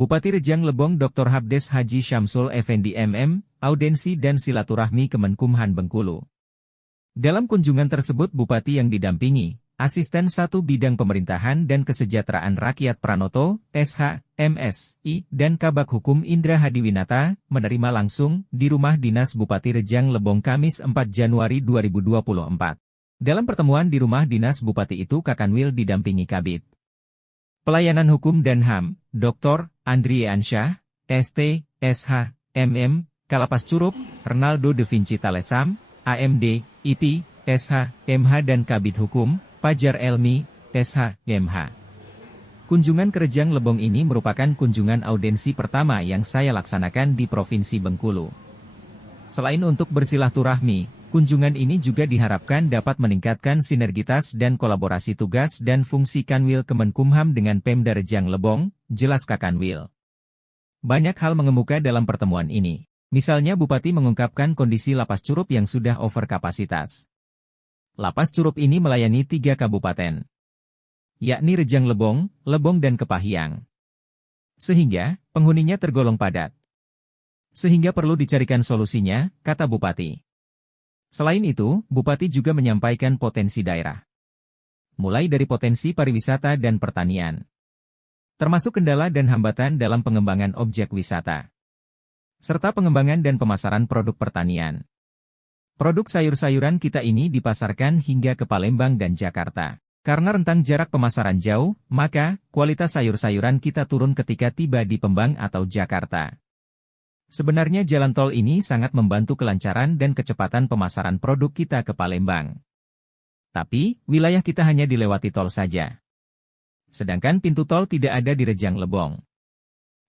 Bupati Rejang Lebong Dr. Habdes Haji Syamsul Effendi MM, audensi dan silaturahmi Kemenkumham Bengkulu. Dalam kunjungan tersebut Bupati yang didampingi, Asisten 1 Bidang Pemerintahan dan Kesejahteraan Rakyat Pranoto, SH, MSI, dan Kabag Hukum Indra Hadiwinata, menerima langsung di rumah dinas Bupati Rejang Lebong Kamis 4 Januari 2024. Dalam pertemuan di rumah dinas Bupati itu Kakanwil didampingi Kabid Pelayanan Hukum dan HAM, Dr. Andri Ansyah, ST, SH, MM, Kalapas Curup, Renaldo De Vinci Talesam, AMD, IP, SH, MH dan Kabid Hukum, Pajar Elmi, SH, MH. Kunjungan ke Rejang Lebong ini merupakan kunjungan audensi pertama yang saya laksanakan di Provinsi Bengkulu. Selain untuk bersilaturahmi, kunjungan ini juga diharapkan dapat meningkatkan sinergitas dan kolaborasi tugas dan fungsi Kanwil Kemenkumham dengan Pemda Rejang Lebong, jelas Kakanwil. Banyak hal mengemuka dalam pertemuan ini. Misalnya Bupati mengungkapkan kondisi Lapas Curup yang sudah over kapasitas. Lapas Curup ini melayani 3 kabupaten, yakni Rejang Lebong, Lebong dan Kepahyang. Sehingga, penghuninya tergolong padat. Sehingga perlu dicarikan solusinya, kata Bupati. Selain itu, Bupati juga menyampaikan potensi daerah. Mulai dari potensi pariwisata dan pertanian. Termasuk kendala dan hambatan dalam pengembangan objek wisata. Serta pengembangan dan pemasaran produk pertanian. Produk sayur-sayuran kita ini dipasarkan hingga ke Palembang dan Jakarta. Karena rentang jarak pemasaran jauh, maka kualitas sayur-sayuran kita turun ketika tiba di Pembang atau Jakarta. Sebenarnya jalan tol ini sangat membantu kelancaran dan kecepatan pemasaran produk kita ke Palembang. Tapi, wilayah kita hanya dilewati tol saja. Sedangkan pintu tol tidak ada di Rejang Lebong.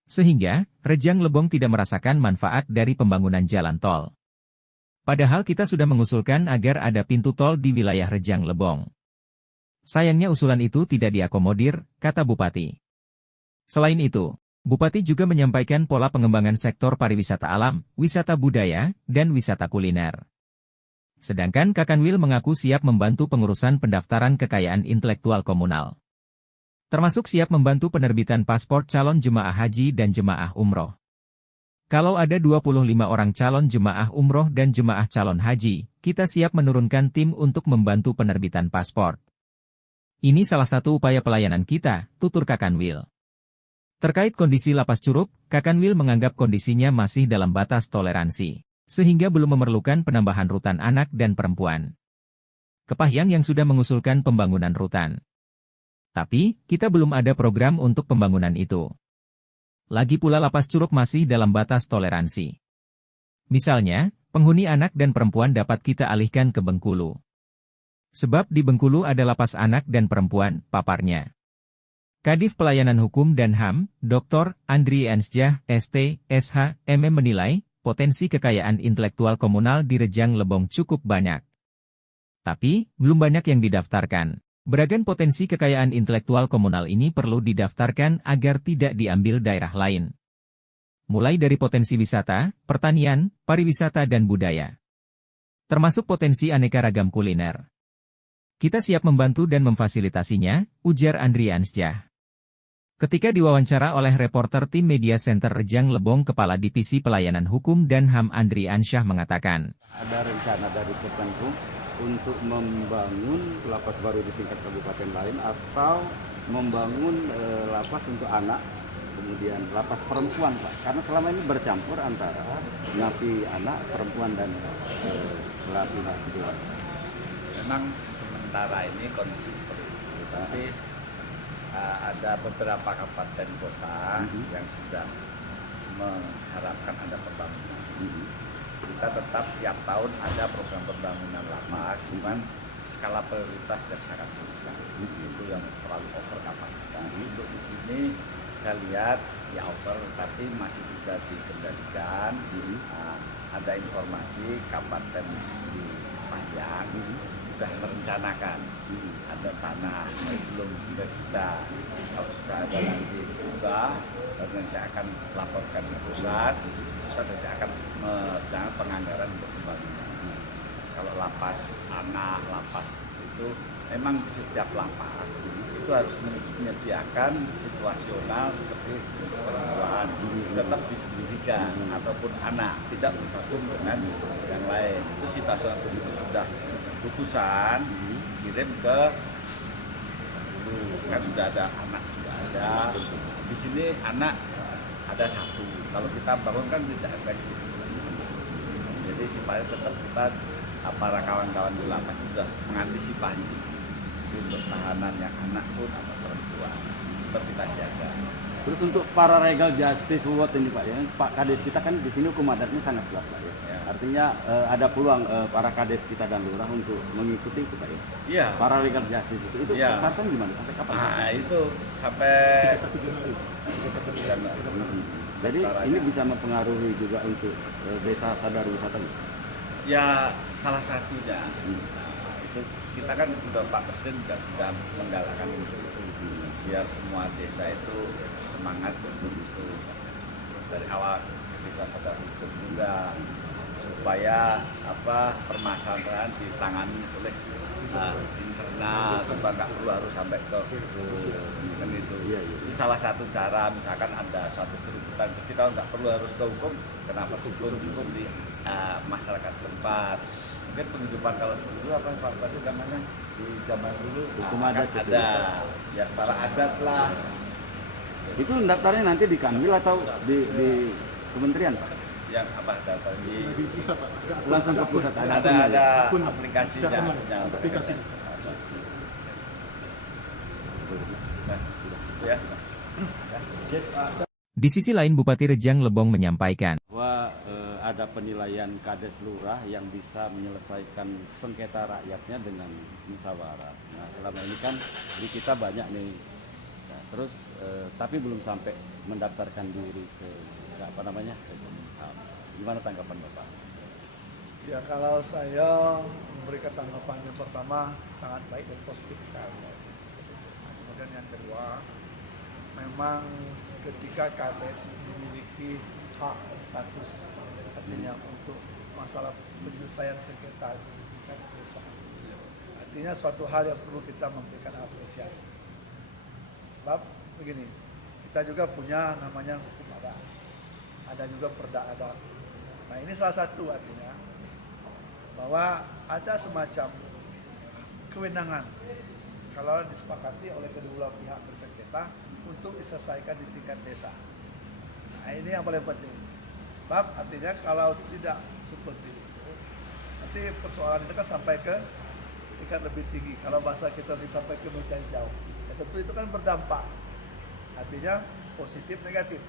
Sehingga, Rejang Lebong tidak merasakan manfaat dari pembangunan jalan tol. Padahal kita sudah mengusulkan agar ada pintu tol di wilayah Rejang Lebong. Sayangnya usulan itu tidak diakomodir, kata Bupati. Selain itu, Bupati juga menyampaikan pola pengembangan sektor pariwisata alam, wisata budaya, dan wisata kuliner. Sedangkan Kakanwil mengaku siap membantu pengurusan pendaftaran kekayaan intelektual komunal. Termasuk siap membantu penerbitan paspor calon jemaah haji dan jemaah umroh. Kalau ada 25 orang calon jemaah umroh dan jemaah calon haji, kita siap menurunkan tim untuk membantu penerbitan paspor. Ini salah satu upaya pelayanan kita, tutur Kakanwil. Terkait kondisi Lapas Curup, Kakanwil menganggap kondisinya masih dalam batas toleransi, sehingga belum memerlukan penambahan rutan anak dan perempuan. Kepahyang yang sudah mengusulkan pembangunan rutan. Tapi, kita belum ada program untuk pembangunan itu. Lagi pula Lapas Curup masih dalam batas toleransi. Misalnya, penghuni anak dan perempuan dapat kita alihkan ke Bengkulu. Sebab di Bengkulu ada lapas anak dan perempuan, paparnya. Kadif Pelayanan Hukum dan HAM, Dr. Andri Ansyah, ST, SH, MM menilai, potensi kekayaan intelektual komunal di Rejang Lebong cukup banyak. Tapi, belum banyak yang didaftarkan. Beragam potensi kekayaan intelektual komunal ini perlu didaftarkan agar tidak diambil daerah lain. Mulai dari potensi wisata, pertanian, pariwisata dan budaya. Termasuk potensi aneka ragam kuliner. Kita siap membantu dan memfasilitasinya, ujar Andri Ansyah. Ketika diwawancara oleh reporter tim Media Center Rejang Lebong Kepala Divisi Pelayanan Hukum dan HAM Andri Ansyah mengatakan, ada rencana dari Kemenkum untuk membangun lapas baru di tingkat kabupaten lain atau membangun lapas untuk anak, kemudian lapas perempuan, Pak. Karena selama ini bercampur antara napi anak, perempuan dan laki-laki dewasa. Memang sementara ini kondisi seperti itu, tapi ada beberapa kabupaten kota yang sudah mengharapkan ada pembangunan. Kita tetap tiap tahun ada program pembangunan lapas, cuman skala prioritas yang sangat besar. Itu yang terlalu over kapasitas. Untuk di sini saya lihat ya over, tapi masih bisa dikendalikan. Ada informasi kabupaten di Kepahyang sudah merencanakan ada tanah, belum kita kalau sudah ada nanti juga nanti akan laporkan ke pusat nanti akan menjangan penganggaran untuk pembangunan. Kalau lapas anak, lapas itu memang setiap lapas itu harus menyediakan situasional seperti perempuan tetap disembunyikan ataupun anak tidak bergabung dengan yang lain. Itu situasional itu sudah putusan kirim ke kan sudah ada anak juga ada. Di sini anak ada satu. Kalau kita bangun kan tidak efektif. Jadi supaya tetap kita para kawan-kawan di lapas sudah mengantisipasi untuk tahanan yang anak pun atau perempuan tetap kita jaga. Terus untuk para legal justice award ini Pak ya, Pak Kades kita kan di sini hukum adatnya sangat kuat Pak ya. Artinya ada peluang para Kades kita dan lurah untuk mengikuti itu Pak ya. Iya. Para legal justice itu persyaratan gimana? Sampai kapan? Nah itu sampai 31 Januari. Jadi ini bisa mempengaruhi juga untuk desa sadar wisata. Ya salah satunya. Nah, itu kita kan sudah Pak Presiden juga sudah menggalakkan itu biar semua desa itu semangat untuk itu dari awal desa sadar hukum juga supaya permasalahan ditangani oleh internal supaya nggak perlu harus sampai ke kan itu. Ini salah satu cara, misalkan ada suatu kerugian kecil kalau nggak perlu harus ke hukum, kenapa cukup di masyarakat setempat. Mungkin penghidupan kalau dulu Pak tadi namanya di zaman dulu ada ya secara adat lah. Itu daftarnya nanti di Kanwil atau di kementerian Pak? Yang daftar di pusat Pak? Langsung ke pusat ada aplikasinya. Aplikasi. Ya. Di sisi lain Bupati Rejang Lebong menyampaikan bahwa ada penilaian Kades Lurah yang bisa menyelesaikan sengketa rakyatnya dengan musyawarah. Nah selama ini kan di kita banyak nih, nah, terus tapi belum sampai mendaftarkan diri ke Kemenkumham. Gimana tanggapan Bapak? Ya kalau saya memberikan tanggapan yang pertama sangat baik dan positif sekali. Kemudian yang kedua, memang ketika Kades memiliki hak status artinya untuk masalah penyelesaian sengketa di tingkat desa. Artinya suatu hal yang perlu kita memberikan apresiasi. Sebab begini, kita juga punya namanya hukum adat. Ada juga perda adat. Nah ini salah satu artinya bahwa ada semacam kewenangan kalau disepakati oleh kedua pihak bersengketa untuk diselesaikan di tingkat desa. Nah ini yang paling penting. Sebab artinya kalau tidak seperti itu, nanti persoalan itu kan sampai ke tingkat lebih tinggi. Kalau bahasa kita sampai ke mencari jauh. Ya, tentu itu kan berdampak. Artinya positif negatif.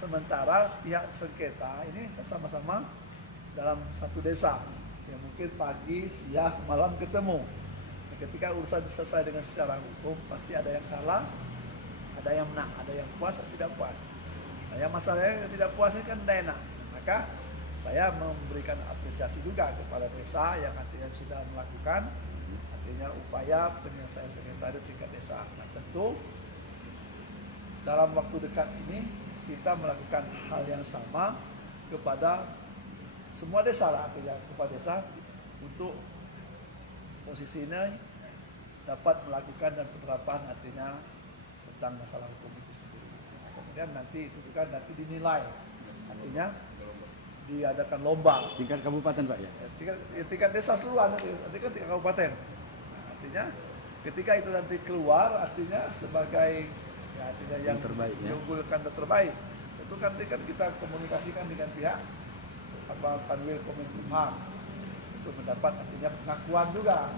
Sementara pihak sengketa ini kan sama-sama dalam satu desa. Ya mungkin pagi, siang, malam ketemu. Nah, ketika urusan selesai dengan secara hukum, pasti ada yang kalah, ada yang menang, ada yang puas atau tidak puas. Nah, yang masalahnya yang tidak puas kan tidak enak. Maka saya memberikan apresiasi juga kepada desa yang artinya sudah melakukan artinya upaya penyelesaian sengketa di tingkat desa. Nah, tentu dalam waktu dekat ini kita melakukan hal yang sama kepada semua desa lah, artinya kepada desa untuk posisi ini dapat melakukan dan penerapan artinya tentang masalah hukum itu sendiri. Kemudian nanti itu juga nanti dinilai, artinya diadakan lomba Tingkat kabupaten Pak ya? tingkat desa seluruh nanti kan tingkat kabupaten. Nah, artinya ketika itu nanti keluar artinya sebagai ya, artinya yang terbaik, ya? diunggulkan dan terbaik. Itu kan nanti kan kita komunikasikan dengan pihak Kanwil Kemenkumham untuk mendapat artinya pengakuan juga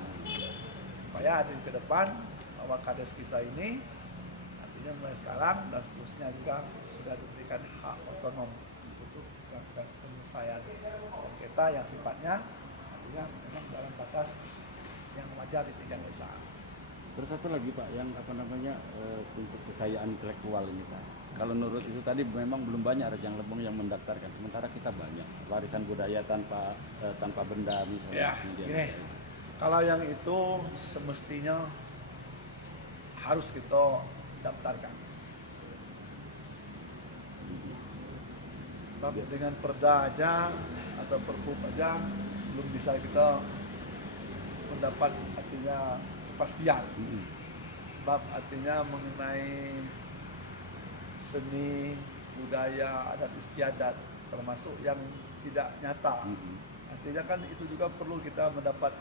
supaya ada ke depan bahwa Kades kita ini artinya mulai sekarang dan seterusnya juga sudah diberikan hak otonom untuk melakukan penyelesaian sengketa yang sifatnya artinya memang dalam batas yang wajar di tingkat desa. Terus satu lagi Pak, yang untuk kekayaan intelektual ini Pak. Kalau menurut itu tadi memang belum banyak Rejang Lebong yang mendaftarkan, sementara kita banyak warisan budaya tanpa benda misalnya. Ya, kalau yang itu semestinya harus kita daftarkan. Sebab dengan perda aja atau perpup aja belum bisa kita mendapat artinya kepastian. Sebab artinya mengenai seni, budaya, adat istiadat termasuk yang tidak nyata. Artinya kan itu juga perlu kita mendapat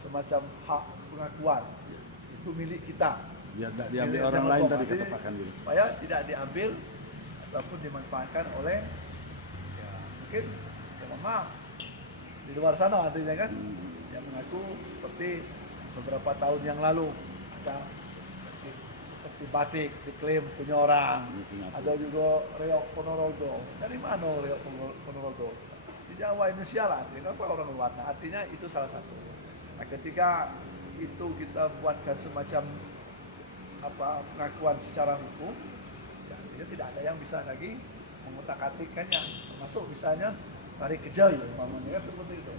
semacam hak pengakuan. Itu milik kita. Biar tidak diambil Milik orang Jangan lain Bom. tadi Artinya, katakan gitu. supaya tidak diambil ataupun dimanfaatkan oleh ya, mungkin ya mama di luar sana artinya kan yang mengaku seperti beberapa tahun yang lalu ada seperti batik diklaim punya orang, ada juga reok Ponorogo. Dari mana reok Ponorogo? Di Jawa inisial artinya apa orang luar. Nah, artinya itu salah satu. Nah, ketika itu kita buatkan semacam pengakuan secara hukum, ya artinya tidak ada yang bisa lagi mengutak-atikkannya, termasuk misalnya tarik kejawi, umpamanya kan seperti itu.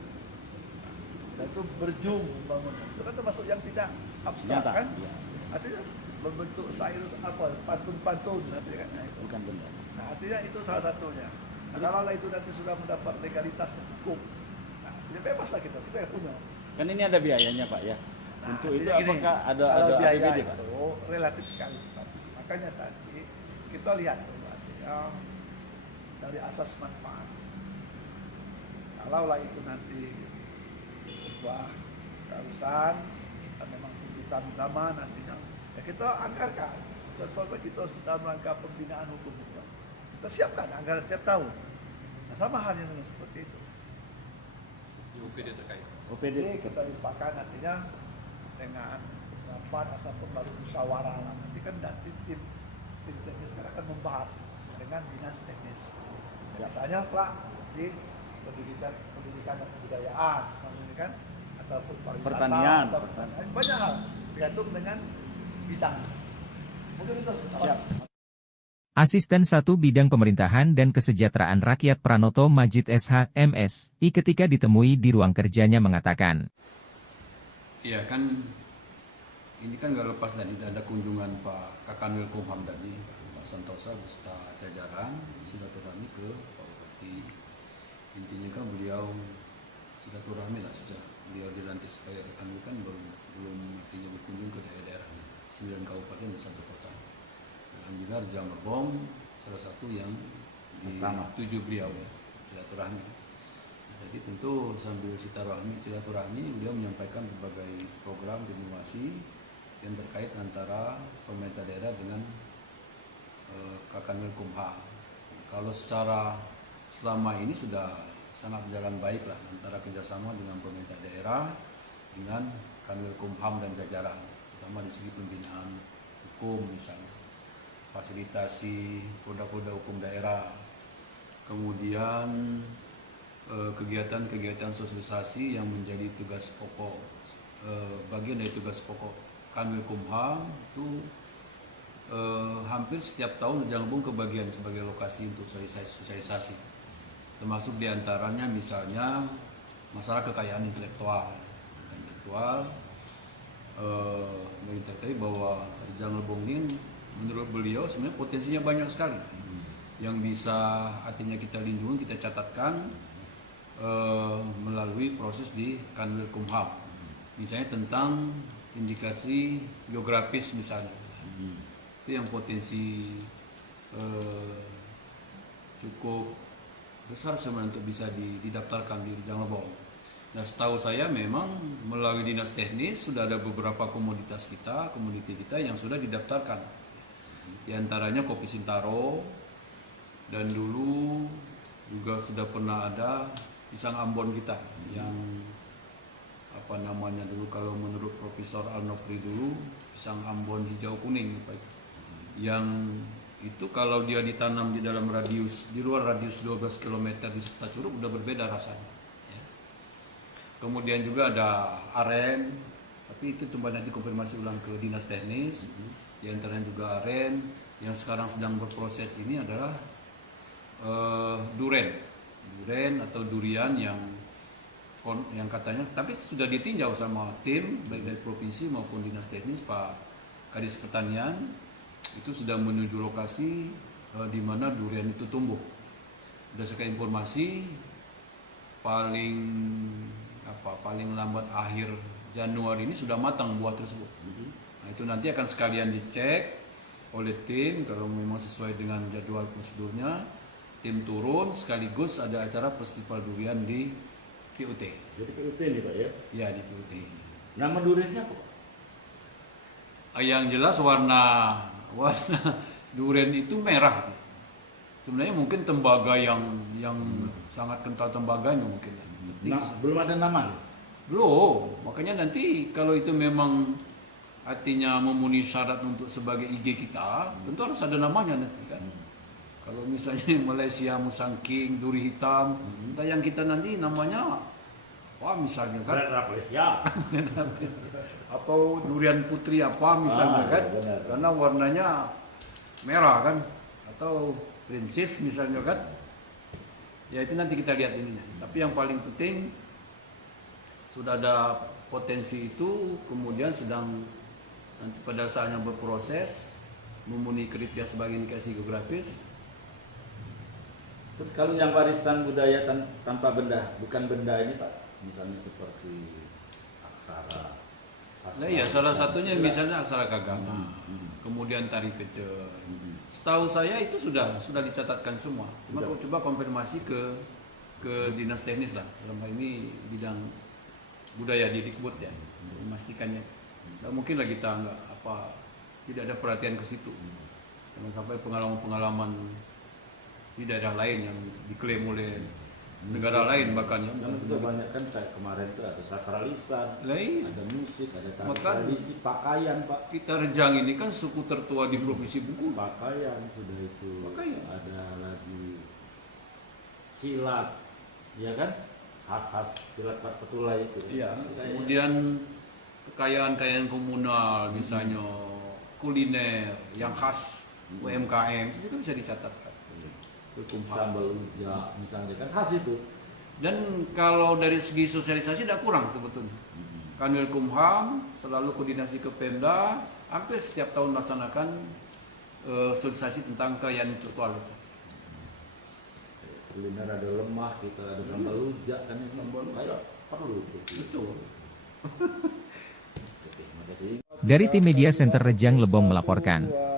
Dan itu berjung, umpamanya itu kan termasuk yang tidak abstrak kan? Ya. Artinya membentuk sairus pantun-pantun, artinya kan? Nah, itu. Bukan benar. Nah, artinya itu salah satunya. Nah, kalau itu nanti sudah mendapat legalitas hukum, nah, ya bebaslah kita yang punya. Kan ini ada biayanya Pak ya. Nah, Untuk itu gini, apakah ada biaya APBD Pak? itu relatif sekali sifatnya. Makanya tadi kita lihat artinya dari asas manfaat. Kalaulah itu nanti sebuah keharusan dan memang tuntutan zaman nantinya, ya kita anggarkan. Contohnya kita sedang rangka pembinaan hukum itu, kita siapkan anggaran tiap tahun. Nah, sama halnya dengan seperti itu. OPD terkait. OPD Jadi kita limpahkan nantinya dengan rapat ataupun baru musyawarah. Nanti kan tim teknis sekarang akan membahas dengan dinas teknis. Ya, misalnya Pak di pendidikan dan kebudayaan, kan ataupun pariwisata, Pertanian, banyak hal tergantung dengan bidang. Mungkin itu. Siap. Asisten 1 Bidang Pemerintahan dan Kesejahteraan Rakyat Pranoto Majid SH, MSI ketika ditemui di ruang kerjanya mengatakan, Iya kan, ini kan nggak lepas dari ada kunjungan Pak Kakanwil Kumham tadi, Pak Santosa beserta jajaran silaturahmi ke Pak Bupati. Intinya kan beliau silaturahmi lah sejak beliau dilantik sebagai Kakanwil kan belum artinya berkunjung ke daerah-daerah 9 kabupaten dan 1 kota. Alhamdulillah Jangan Bom salah satu yang dituju beliau ya, silaturahmi. Jadi tentu sambil silaturahmi beliau menyampaikan berbagai program diplomasi yang terkait antara pemerintah daerah dengan Kakanwil Kumham. Kalau secara selama ini sudah sangat berjalan baik lah antara kerjasama dengan pemerintah daerah dengan Kanwil Kumham dan jajaran, terutama di segi pembinaan hukum misalnya, fasilitasi produk-produk hukum daerah, kemudian kegiatan-kegiatan sosialisasi yang menjadi tugas pokok, bagian dari tugas pokok Kanwil Kumham itu hampir setiap tahun Jangan kebagian sebagai lokasi untuk sosialisasi, termasuk diantaranya misalnya masalah kekayaan intelektual mengetahui bahwa Jangan ini menurut beliau sebenarnya potensinya banyak sekali yang bisa artinya kita lindungi, kita catatkan melalui proses di Kanwil Kumham, misalnya tentang indikasi geografis misalnya, itu yang potensi cukup besar sebenarnya untuk bisa didaftarkan di Jangan Bom. Nah, setahu saya memang melalui dinas teknis sudah ada beberapa komoditi kita yang sudah didaftarkan, di antaranya kopi Sintaro, dan dulu juga sudah pernah ada pisang Ambon kita yang dulu kalau menurut Profesor Al-Nofri dulu pisang Ambon hijau kuning yang itu kalau dia ditanam di dalam di luar radius 12 km di Serta Curug udah berbeda rasanya ya. Kemudian juga ada aren, tapi itu coba nanti konfirmasi ulang ke dinas teknis. Di antaranya juga aren, yang sekarang sedang berproses ini adalah duren atau durian yang katanya, tapi sudah ditinjau sama tim baik dari provinsi maupun dinas teknis, Pak Kadis Pertanian itu sudah menuju lokasi di mana durian itu tumbuh. Berdasarkan informasi paling lambat akhir Januari ini sudah matang buah tersebut. Nah, Nah, itu nanti akan sekalian dicek oleh tim kalau memang sesuai dengan jadwal prosedurnya. Tim turun sekaligus ada acara festival durian di PUT. Jadi PUT nih Pak ya? Ya, di PUT. Nama duriannya apa Pak? Yang jelas warna durian itu merah sih. Sebenarnya mungkin tembaga yang sangat kental tembaganya mungkin. Nah, belum ada nama nih? Belum, makanya nanti kalau itu memang artinya memenuhi syarat untuk sebagai IG kita, tentu harus ada namanya nanti kan. Kalau misalnya Malaysia Musang King, duri hitam, entah yang kita nanti namanya, wah misalnya kan, Red Rafflesia. atau durian putri apa misalnya kan, benar. karena warnanya merah kan, atau princess misalnya kan, ya itu nanti kita lihat ininya. Tapi yang paling penting sudah ada potensi itu, kemudian sedang nanti pada saatnya berproses memenuhi kriteria sebagai indikasi geografis. Terus kalau yang warisan budaya tanpa benda, bukan benda ini Pak, misalnya seperti aksara. Nah ya salah satunya misalnya aksara Kagama, kemudian tari kecil. Setahu saya itu sudah dicatatkan semua. Cuma coba konfirmasi ke dinas teknis lah, dalam hal ini bidang budaya di Dikbud ya, untuk memastikannya. Nggak mungkin lah kita tidak ada perhatian ke situ. Jangan sampai pengalaman-pengalaman di daerah lain yang diklaim oleh negara lain bahkan ya. Yang itu banyak kan kayak kemarin itu ada sastra lisan, Lain. ada musik, ada tari Bahkan tradisi, pakaian Pak. Kita Rejang ini kan suku tertua di Provinsi Bengkulu. Pakaian sudah itu. Pakaian. Ada lagi silat, ya kan? Khas-khas silat Pak Petula itu. Iya. Kayaknya. Kemudian kekayaan-kekayaan komunal, misalnya kuliner yang khas UMKM itu juga bisa dicatatkan. Hukum Sambal rujak misalnya kan khas itu. Dan kalau dari segi sosialisasi tidak kurang sebetulnya. Kanwil Kumham selalu koordinasi ke Pemda, hampir setiap tahun melaksanakan sosialisasi tentang kekayaan intelektual itu. Kuliner ada lemah, kita ada sambal rujak kan itu. Sambal rujak. Perlu itu. Betul. Oke, terima kasih. Dari tim Media Center Rejang Lebong melaporkan.